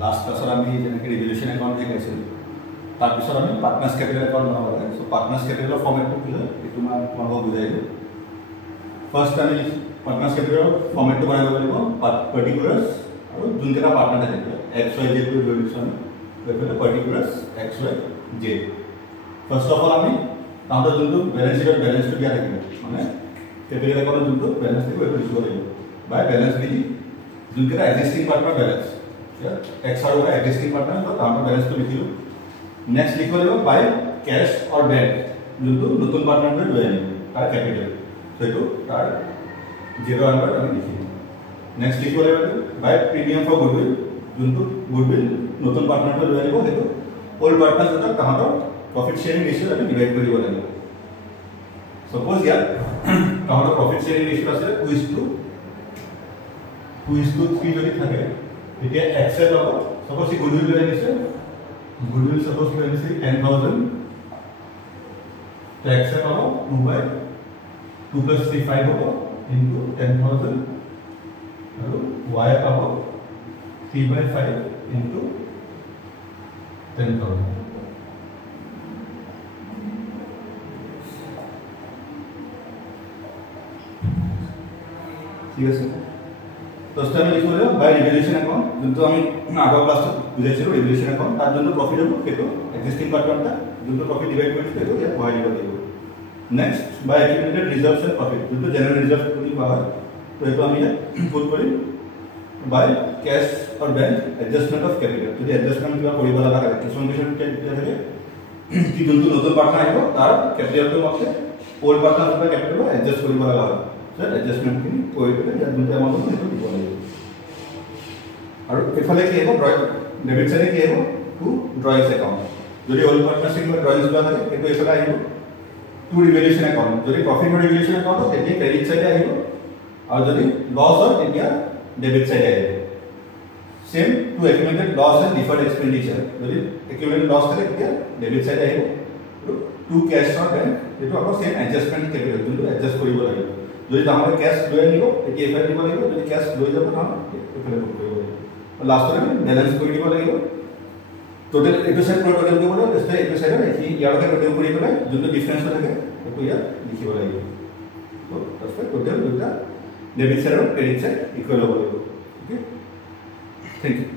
last ক্লাছত আমি যেনেকৈ ৰিভলিউশ্যন একাউণ্ট শিকাইছিলোঁ তাৰপিছত আমি পাৰ্টনাৰ্ছ কেপিটেল একাউণ্ট বনাব লাগে চ' পাৰ্টনাৰ্ছ কেপিটেলৰ ফৰ্মেটটো কি হয় এইটো মই তোমালোকক বুজাই দিওঁ ফাৰ্ষ্ট আমি পাৰ্টনাৰ্ছ কেপিটেলৰ ফৰ্মেটটো বনাই ল'ব লাগিব পাৰ্টিকুলাৰ্ছ আৰু যোনকেইটা পাৰ্টনাৰ থাকে এক্স ৱাই জেড বুলি লৈ দিছোঁ আমি এইফালে particulars X Y Z first of all আমি তাহাঁতৰ যোনটো বেলেঞ্চ শ্বীটত বেলেঞ্চটো দিয়া থাকিব মানে কেপিটেল একাউণ্টৰ যোনটো বেলেঞ্চ থাকিব এইটো লিখিব লাগিব বাই বেলেঞ্চ লিখি যোনকেইটা এক্সিষ্টিং পাৰ্টনাৰ বেলেঞ্চ এক্স আৰু ৱাই এক্সিষ্টিং পাৰ্টনাৰ তাহাঁতৰ বেলেঞ্চটো লিখিলোঁ নেক্সট লিখিব লাগিব বাই কেছ অৰ বেংক যোনটো নতুন পাৰ্টনাৰটোৱে লৈ আনিব তাৰ কেপিটেল সেইটো তাৰ 0 আণ্ডাৰত আমি লিখিম নেক্সট লিখিব লাগিব বাই প্ৰিমিয়াম ফৰ গুডউইল যোনটো গুডউইল নতুন পাৰ্টনাৰটোৱে লৈ আনিব সেইটো অল্ড পাৰ্টনাৰ দুটাক তাহাঁতৰ প্ৰফিট শ্বেয়াৰিং ৰেচিঅ'ত আমি ডিভাইড কৰি দিব লাগিব সপোজ ইয়াত তাহাঁতৰ প্ৰফিট শ্বেয়াৰিং ৰেচিঅ' আছে 2:3 যদি থাকে তেতিয়া এক্সেল হ'ব সপোজ সি গুডউইল লৈ আনিছে goodwill suppose to say 10,000 tax about 2 by 2 plus 3 5 over into 10,000 y about 3 by 5 into 10,000 ঠিক আছে তো স্টামি লিখব লাগিব বাই রিভ্যালুয়েশন অ্যাকাউন্ট যোনটো আমি আগৰ ক্লাছত বুজাইছিলোঁ ৰিভ্যালুয়েশন অ্যাকাউন্ট তাৰ জন্য প্ৰফিট হ'ব সেইটো এক্সিস্টিং পাৰ্টনাৰটা যোনটো প্ৰফিট ডিভাইড কৰিছে সেইটো ইয়াত বহাই দিব লাগিব next by accumulated reserves and profit যোনটো জেনাৰেল ৰিজাৰ্ভ বুলি কোৱা হয় তো এইটো আমি ইয়াত পুট কৰিম by cash or bank adjustment of capital যদি এডজাষ্টমেণ্ট কিবা কৰিব লগা থাকে কিছুমান তেতিয়া থাকে কি যোনটো নতুন পাৰ্টনাৰ আহিব তাৰ কেপিটেলটো মতে অল্ড পাৰ্টনাৰৰ কেপিটেল এডজাষ্ট কৰিব লগা হয় एडजस्टमेंट की कोई भी या दूसरे अमाउंट में तो दिया है और इफाले की है वो डेबिट साइड की है वो टू ड्रॉइंग्स अकाउंट जो ये ओल्ड पार्टनरशिप में ड्रॉइंग्स हुआ था ये तो इफाले आई वो टू रिवैल्यूएशन अकाउंट जो ये प्रॉफिट और रिवैल्यूएशन अकाउंट हो ये क्रेडिट साइड आई वो और जो ये लॉस और इंडिया डेबिट साइड आई वो same to accumulated loss and deferred expenditure जो ये एक्यूमुलेटेड लॉस करे इंडिया डेबिट साइड आई वो टू कैश और बैंक ये तो आपको सेम एडजस्टमेंट कैपिटल जो एडजस्ट কৰিব লাগিব যদি তাহলে ক্যাশ লৈ আনিব এটি এফআই দিব লাগিব যদি ক্যাশ লৈ যাব তাহলে এফআই কৰিব লাগিব আৰু লাষ্টত আমি ব্যালেন্স কৰি দিব লাগিব টোটাল এটো সাইড পুৰো টোটাল দিব লাগিব তেতে এটো সাইডৰ এটি ইয়াৰকে টোটাল কৰি পেলাই যোনটো ডিফাৰেন্স থাকে এটো ইয়াত লিখিব লাগিব তো তাতে টোটাল দুটা ডেবিট সাইড আৰু ক্ৰেডিট সাইড ইকুয়াল হ'ব লাগিব ওকে থ্যাংক ইউ